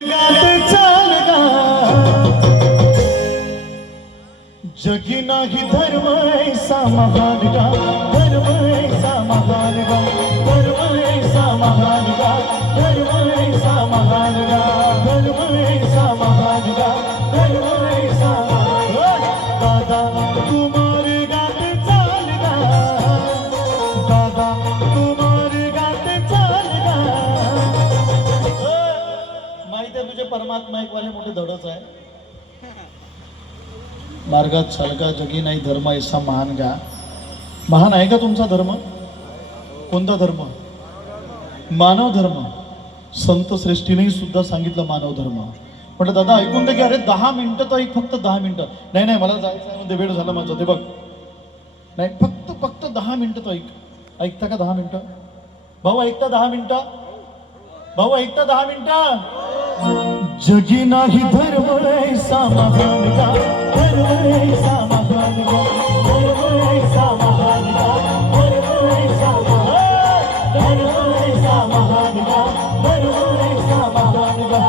चाल गा जगी नाही धर्म ऐसा महान गा, धर्म ऐसा महान गा, धर्म ऐसा महान गा, धर्म ऐसा महान गा, धर्म ऐसा महान गा, धर्म ऐसा दादा तुम्हारे गाते चाल गा, दादा तुम्हारे गाते चाल गा. माहिती आहे तुझे परमात्मा एक वाले मोठे धडच आहे. मार्गात चालका जगी नाही धर्म ऐसा महान गा. महान आहे का तुमचा धर्म? कोणता धर्म? मानव धर्म. संत श्रेष्ठीने सुद्धा सांगितलं मानव धर्म. म्हटलं दादा ऐकून दे की. अरे 10 मिनिटं तर ऐक, फक्त 10 मिनिटं. नाही नाही मला जायचं आहे म्हणजे वेळ झाला माझा. ते बघ नाही फक्त 10 मिनिटं तर ऐक. ऐकता का 10 मिनिटं? भाऊ ऐकता 10 मिनिटं? भाऊ ऐकता 10 मिनिटं? जगी नाही धर्म ऐसा महान गा, धर्म ऐसा महान गा, धर्म ऐसा महान गा, धर्म ऐसा महान, धर्म ऐसा महान गा, धर्म ऐसा महान गा.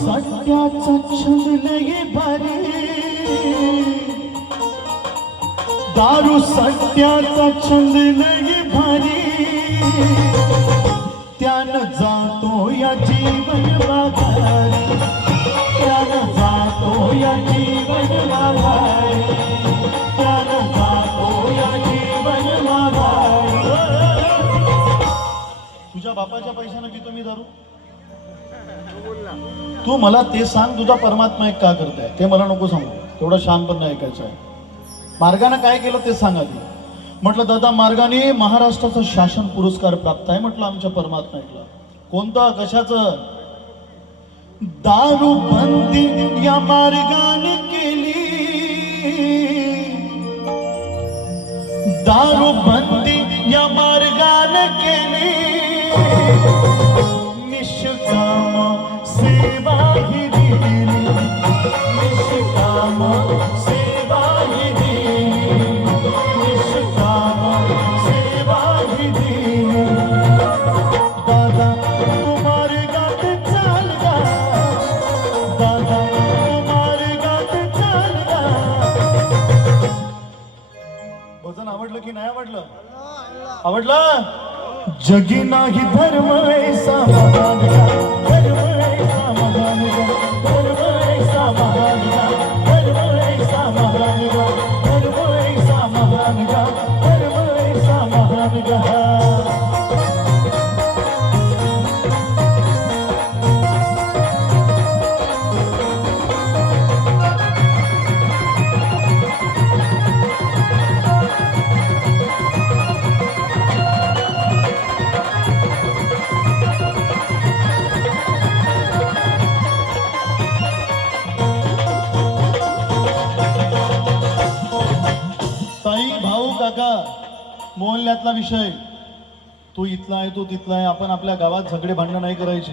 सत्याचा छंद लगे भारी, दारू सत्याचा छंद लगे भारी, त्यानं जातो या जीवन माघारी, त्यानं जातो या जीवन माघारी, त्यानं जातो या जीवन माघारी. तुझ्या बापाच्या पैशानं पितो मी दारू? तू मला ते सांग, तुझा परमात्मा एक का करताय ते मला नको सांगू. तेवढं शानपण नाही ऐकायचं आहे. मार्गाने काय केलं ते सांग आधी. म्हटलं दादा मार्गाने महाराष्ट्राचा शासन पुरस्कार प्राप्त आहे. म्हटलं आमच्या परमात्म्याला. कोणता? कशाचं? दारू बंदी या मार्गाने केली, दारू बंदी या मार्गाने केली, निष्काम सेवा ही दिली, निष्काम सेवा ही दिली, निष्काम सेवा ही दिली. दादा तुम्हारे गाते चाल गा, दादा तुम्हारे गाते चाल गा. भजन आवडलं की नाही आवडलं? आवडलं? जगी नाही धर्म ऐसा महान गा, धर्म ऐसा महान गा, धर्म ऐसा महान गा, धर्म ऐसा महान गा, धर्म ऐसा महान गा, धर्म ऐसा महान गा. मोहल्ल्यातला विषय. तू इथला आहे, तू तिथला आहे. आपण आपल्या गावात झगडे भांडणं नाही करायचे.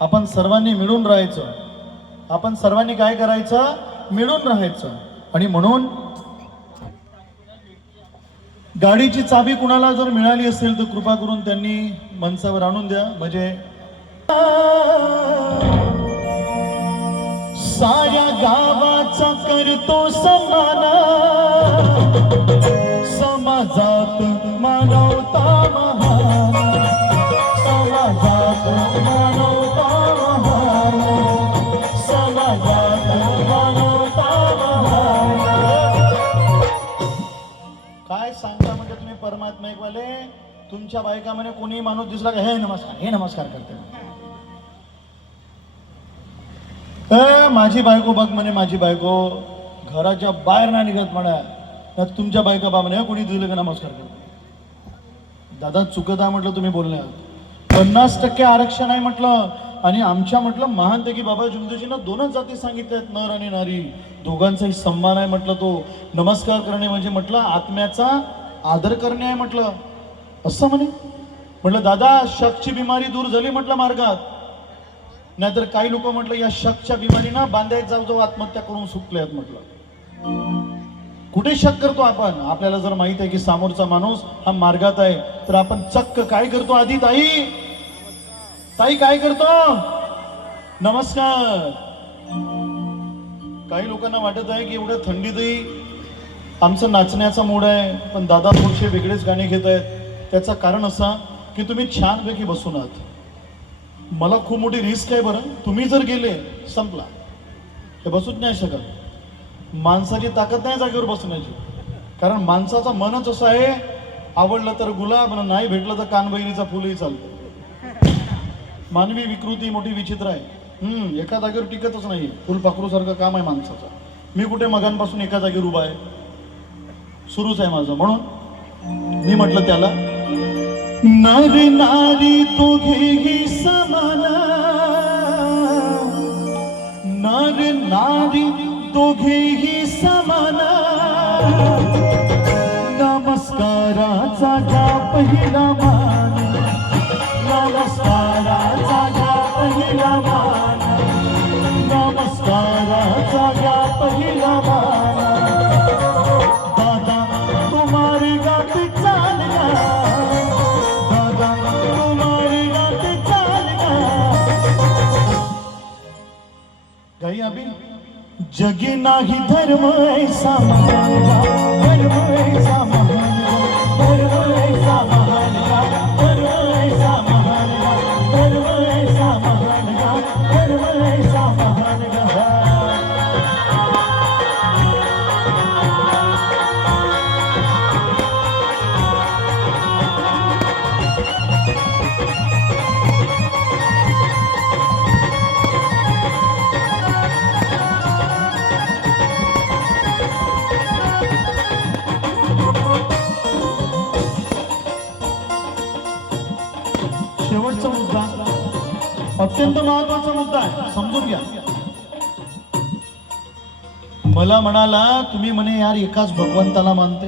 आपण सर्वांनी मिळून राहायचं. आपण सर्वांनी काय करायचं? मिळून राहायचं. आणि म्हणून गाडीची चाबी कुणाला जर मिळाली असेल तर कृपा करून त्यांनी मनसावर आणून द्या. म्हणजे साऱ्या गावाचा करतो सन्मान, समाजात मानवता महान, समाजात मानवता महान, समाजात मानवता महान. काय सांगता म्हणजे तुम्ही परमात्मा एक वाले. तुमच्या बायका म्हणे कोणी माणूस दिसला का हे नमस्कार, हे नमस्कार करते. माझी बायको बघ म्हणे, माझी बायको घराच्या बाहेर नाही निघत म्हणा. तुमच्या बायका बा म्हणे कोणी दिलं का नमस्कार करते. दादा चुकता म्हटलं तुम्ही बोलण्यात. 50% आरक्षण आहे म्हटलं. आणि आमच्या म्हटलं महानतेकी बाबा जुमदेवजींना दोनच जाती सांगितल्या आहेत, नर आणि नारी, दोघांचाही सन्मान आहे म्हटलं. तो नमस्कार करणे म्हणजे म्हटलं आत्म्याचा आदर करणे आहे म्हटलं, असं म्हटलं दादा शकची बिमारी दूर झाली म्हटलं मार्गात, नाहीतर काही लोक म्हटलं या शकच्या बिमारीना बांधायत जाऊ जाऊ आत्महत्या करून सुटले आहेत म्हटलं. कुठे शक करतो आपण? आपल्याला जर माहित आहे की समोरचा माणूस हा मार्गात आहे तर आपण चक्क काय करतो? आधी ताई ताई काय करतो? नमस्कार. काही लोकांना वाटत आहे की एवढ्या थंडीतही आमचं नाचण्याचा मूड आहे, पण दादा थोडेसे वेगळेच गाणे घेत आहेत. त्याचं कारण असं की तुम्ही छानपैकी बसून आहात. मला खूप मोठी रिस्क आहे बरं. तुम्ही जर गेले संपला, हे बसूच नाही शकत. माणसाची ताकद नाही जागेवर बसण्याची, कारण माणसाचा मनच असं आहे, आवडलं तर गुलाब, नाही भेटलं तर कानबैरीचा फुलही चालतं. मानवी विकृती मोठी विचित्र आहे. एका जागेवर टिकतच नाही. फुलपाखरू सारखं काम आहे माणसाचं. मी कुठे मगांपासून एका जागेवर उभा आहे? सुरूच आहे माझं. म्हणून मी म्हटलं त्याला, नर नारी दोघेही समान, नर नारी दोघेही समान, नमस्काराचा घ्या पहिला मान, नमस्काराचा घ्या पहिला मान, नमस्काराचा घ्या पहिला मान. दादा तुम्हारी गाती चाल गा, दादा तुम्हारी गाती चाल गा. गाई अभी जगी नाही धर्म ऐसा महान, धर्म ऐसा महान, धर्म ऐसा महान, धर्म ऐसा महान, धर्म ऐसा महान, धर्म ऐसा महान. शेवटचा मुद्दा अत्यंत महत्वाचा मुद्दा आहे, समजून घ्या. मला म्हणाला तुम्ही म्हणे यार एकाच भगवंताला मानते,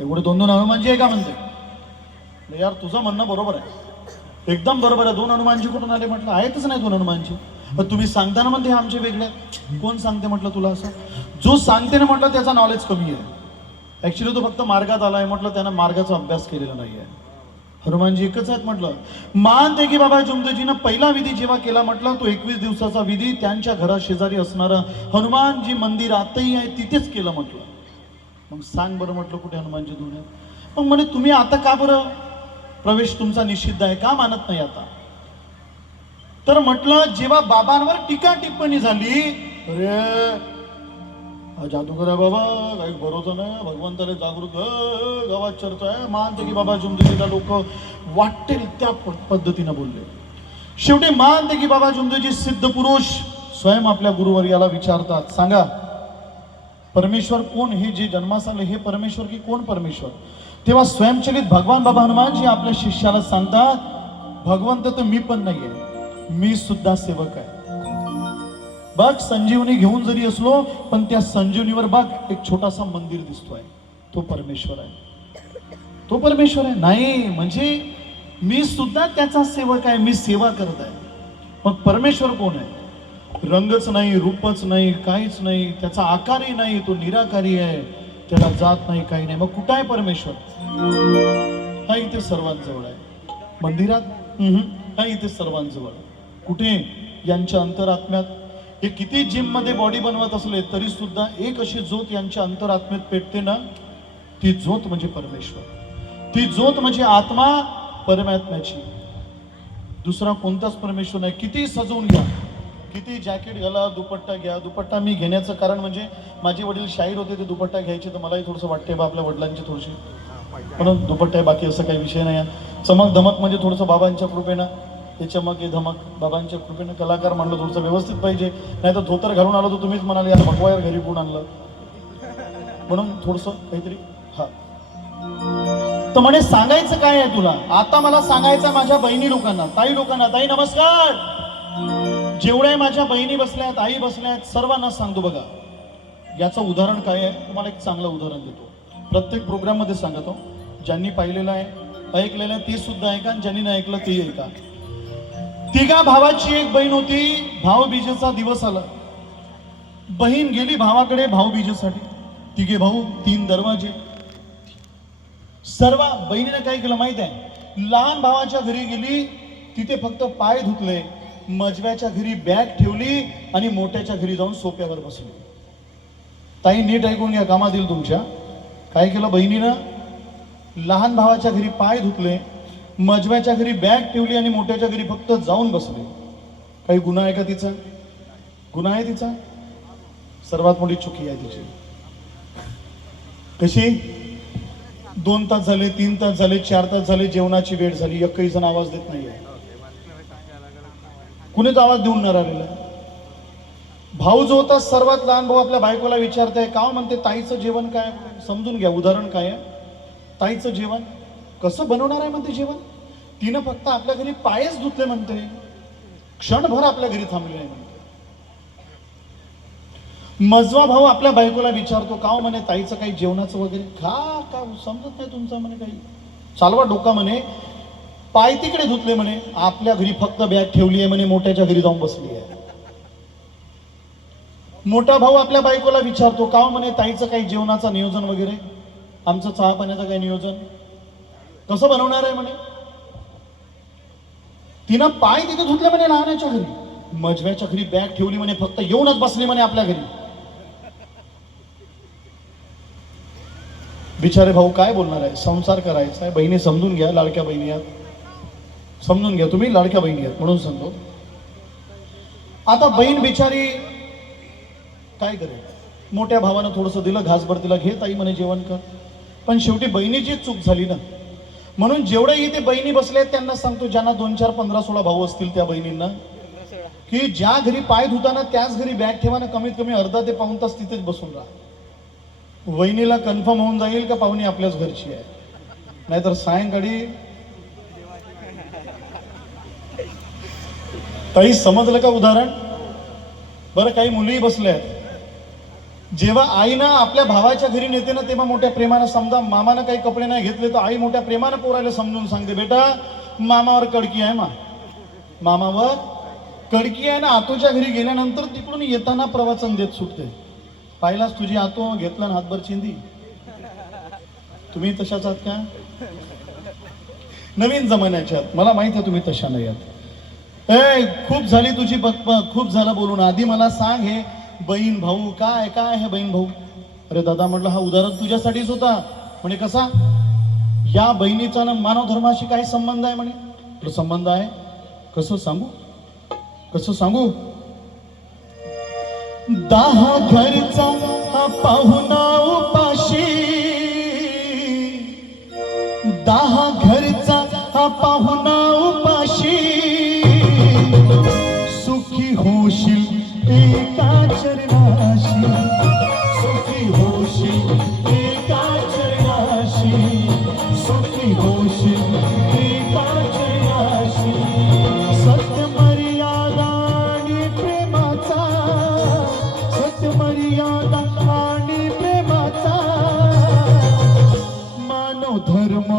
एवढे दोन दोन हनुमानजी आहे का म्हणते. यार तुझं म्हणणं बरोबर आहे, एकदम बरोबर आहे. दोन हनुमानजी कुठून आले? म्हटलं आहेतच नाही दोन हनुमानजी. पण तुम्ही सांगताना म्हणते हे आमचे वेगळे. कोण सांगते म्हटलं तुला असं? जो सांगते ना म्हटलं त्याचा नॉलेज कमी आहे. ऍक्च्युली तो फक्त मार्गात आलाय म्हटलं, त्यानं मार्गाचा अभ्यास केलेला नाही आहे. हनुमानजी एकच आहेत म्हटलं. महानतेकी बाबा जुमदेवजीनं पहिला विधी जेव्हा केला म्हटलं, तो 21 दिवसाचा विधी त्यांच्या घरा शेजारी असणारं हनुमानजी मंदिर आताही आहे तिथेच केलं म्हटलं. मग सांग बरं म्हटलं कुठे हनुमानजी दोन आहेत? मग म्हणे तुम्ही आता का बरं प्रवेश तुमचा निषिद्ध आहे, का मानत नाही आता? तर म्हटलं जेव्हा बाबांवर टीका टिप्पणी झाली, अरे जादूगर आहे बाबा, काही भरोसा नाही, भगवंताला जागृत गावात चर्चा आहे. महानतेकी बाबा जुमदेवजीला लोक वाटेल त्या पद्धतीनं बोलले. शेवटी महानतेकी बाबा जुमदेवजी सिद्ध पुरुष स्वयं आपल्या गुरुवर्याला विचारतात, सांगा परमेश्वर कोण? हे जे जन्मास आले हे परमेश्वर की कोण परमेश्वर? तेव्हा स्वयंचलित भगवान बाबा हनुमानजी आपल्या शिष्याला सांगतात, भगवंत तर मी पण नाहीये, मी सुद्धा सेवक आहे. बघ संजीवनी घेऊन जरी असलो पण त्या संजीवनीवर बघ एक छोटासा मंदिर दिसतोय, तो परमेश्वर आहे, तो परमेश्वर आहे. नाही म्हणजे मी सुद्धा त्याचा सेवक आहे, मी सेवा करत आहे. मग परमेश्वर कोण आहे? रंगच नाही, रूपच नाही, काहीच नाही, त्याचा आकारही नाही, तो निराकारी आहे, त्याला जात नाही, काही नाही. मग कुठं आहे परमेश्वर? हा इथे सर्वांजवळ आहे. मंदिरात? हा इथे सर्वांजवळ. कुठे? यांच्या अंतरात्म्यात. हे किती जिम मध्ये बॉडी बनवत असले तरी सुद्धा एक अशी ज्योत यांच्या अंतरात्म्यात पेटते ना, ती ज्योत म्हणजे परमेश्वर. ती ज्योत म्हणजे आत्मा परमात्म्याची. दुसरा कोणताच परमेश्वर नाही. किती सजवून घ्या, किती जॅकेट घाला, दुपट्टा घ्या. दुपट्टा मी घेण्याचं कारण म्हणजे माझे वडील शाहीर होते, ते दुपट्टा घ्यायचे, तर मलाही थोडंसं वाटते बा आपल्या वडिलांची थोडीशी, पण दुपट्टा आहे, बाकी असं काही विषय नाही. चमक धमक म्हणजे थोडंसं बाबांच्या कृपेनं, ते चमक हे धमक बाबांच्या कृपेनं. कलाकार म्हणलं थोडंसं व्यवस्थित पाहिजे, नाही तर धोतर घालून आलो तर तुम्हीच म्हणाले यार भगवा यार घरी कोण आणलं, म्हणून थोडंसं काहीतरी. हा तर म्हणे सांगायचं काय आहे तुला? आता मला सांगायचं आहे माझ्या बहिणी लोकांना, ताई लोकांना. ताई नमस्कार. जेवढ्या माझ्या बहिणी बसल्यात, आई बसल्यात, सर्वांना सांगतो बघा, याचं उदाहरण काय आहे तुम्हाला एक चांगलं उदाहरण देतो. प्रत्येक प्रोग्राम मध्ये सांगतो. ज्यांनी पाहिलेलं आहे, ऐकलेलं आहे ते सुद्धा ऐका, आणि ज्यांनी नाही ऐकलं ते ऐका. तिघा भावाची एक बहीण होती. भाऊबीजेचा दिवस आला. बहीण गेली भावाकडे भाऊबीजेसाठी. तिघे भाऊ, 3 दरवाजे. सर्व बहिणीने काय केलं माहित आहे? लहान भावाच्या घरी गेली, तिथे फक्त पाय धुतले, मजव्याच्या घरी बॅग ठेवली आणि मोठ्याच्या घरी जाऊन सोप्यावर बसली. ताई नीट ऐकून घ्या, कामात येईल तुमच्या. काय केलं बहिणीनं? लहान भावाच्या घरी पाय धुतले, मजव्याच्या घरी बॅग ठेवली आणि मोठ्याच्या घरी फक्त जाऊन बसले. काही गुन्हा आहे का तिचा? गुन्हा आहे तिचा? सर्वात मोठी चुकी आहे तिची. कशी? 2 तास झाले, 3 तास झाले, 4 तास झाले, जेवणाची वेळ झाली, एकही जण आवाज देत नाहीये. कुणीच आवाज देऊन न राहिलेला. भाऊ जो होता, सर्वात लहान भाऊ, आपल्या बायकोला विचारताय, का म्हणते ताईचं जेवण काय? समजून घ्या उदाहरण काय आहे. ताईचं जेवण कसं बनवणार आहे म्हणते जेवण? तिनं फक्त आपल्या घरी पायच धुतले म्हणते, क्षणभर आपल्या घरी थांबले नाही म्हणते. मजवा भाऊ आपल्या बायकोला विचारतो, का म्हणे ताईचं काही जेवणाचं वगैरे का समजत नाही तुमचं म्हणे काही? चालवा डोका म्हणे. पाय तिकडे धुतले म्हणे, आपल्या घरी फक्त बॅग ठेवली आहे म्हणे, मोठ्याच्या घरी जाऊन बसली आहे. मोठा भाऊ आपल्या बायकोला विचारतो, का म्हणे ताईचं काही जेवणाचं नियोजन वगैरे, आमचं चहा पाण्याचं काही नियोजन कसं बनवणार आहे म्हणे? तिनं पाय तिथे धुतले म्हणे लहानाच्या घरी, मजव्याच्या घरी बॅग ठेवली म्हणे, फक्त येऊनच बसली म्हणे आपल्या घरी. बिचारे भाऊ काय बोलणार आहे? संसार करायचा आहे. बहिणी समजून घ्या, लाडक्या बहिणी आहात, समजून घ्या, तुम्ही लाडक्या बहिणी आहात म्हणून सांगतो. आता बहीण बिचारी काय करेल? मोठ्या भावानं थोडंसं दिलं घासभर, तिला घे ताई म्हणे जेवण कर. पण शेवटी बहिणीची चूक झाली ना. म्हणून जेवढे इथे बहिणी बसले त्यांना सांगतो, ज्यांना 2, 4, 15, 16 भाऊ असतील त्या बहिणींना, की ज्या घरी पाय धुताना त्याच घरी बॅग ठेवाना, कमीत कमी अर्धा ते पाऊण तास तिथेच बसून राहा. वहिनीला कन्फर्म होऊन जाईल का पाहुणी आपल्याच घरची आहे. नाहीतर सायंकाळी काही समजलं का उदाहरण? बरं, काही मुली बसल्या आहेत. जेव्हा आईनं आपल्या भावाच्या घरी नेते ना, तेव्हा मोठ्या प्रेमानं, समजा मामानं काही कपडे नाही घेतले तर आई मोठ्या प्रेमानं पोरायला समजून सांगते, बेटा मामावर कडकी आहे, मामावर कडकी आहे ना. आतोच्या घरी गेल्यानंतर तिकडून येताना प्रवचन देत सुटते. पाहिलाच तुझी आतो घेतला ना हातभर चिंदी. तुम्ही तशाच आहात का? नवीन जमान्याच्यात. मला माहित आहे तुम्ही तशा नाही आहात. खूप झाली तुझी बकबक, खूप झालं बोलून. आधी मला सांग, हे बहीण भाऊ काय काय हे बहीण भाऊ? अरे दादा म्हटलं, हा उदाहरण तुझ्यासाठीच होता. म्हणे कसा? या बहिणीचा ना मानव धर्माशी काय संबंध आहे म्हणे? संबंध आहे. कसं सांगू? कसं सांगू? 10 घरचा पाहुणा उपाशी, 10 घरचा पाहुणा उपाशी, सुखी होशील एका चरणाशी, सुखी होशील एका चरणाशी, सुखी होशील एका चरणाशी. सत्य मर्यादा आणि प्रेमाचा, सत्य मर्यादा आणि प्रेमाचा, मानव धर्म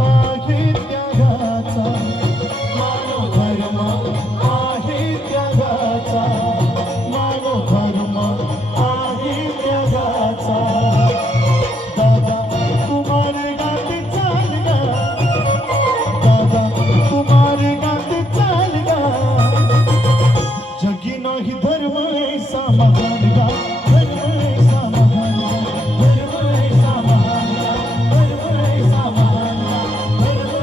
आहे त्यागाचा, मानव धर्म आहे त्यागाचा, मानव धर्म आहे त्यागाचा. दादा तू मार्गात चाल गा, दादा तू मार्गात चाल गा, जगी नाही धर्म ऐसा महान गा, धर्म ऐसा महान गा, धर्म ऐसा महान गा, धर्म ऐसा महान गा, धर्म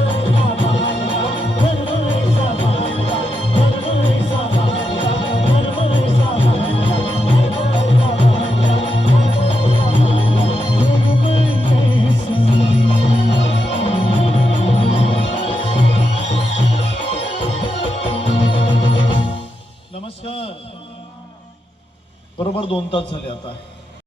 ऐसा महान गा, धर्म ऐसा महान गा, धर्म ऐसा महान गा, धर्म ऐसा महान गा, नमस्कार. बरोबर 2 तास झाले आता.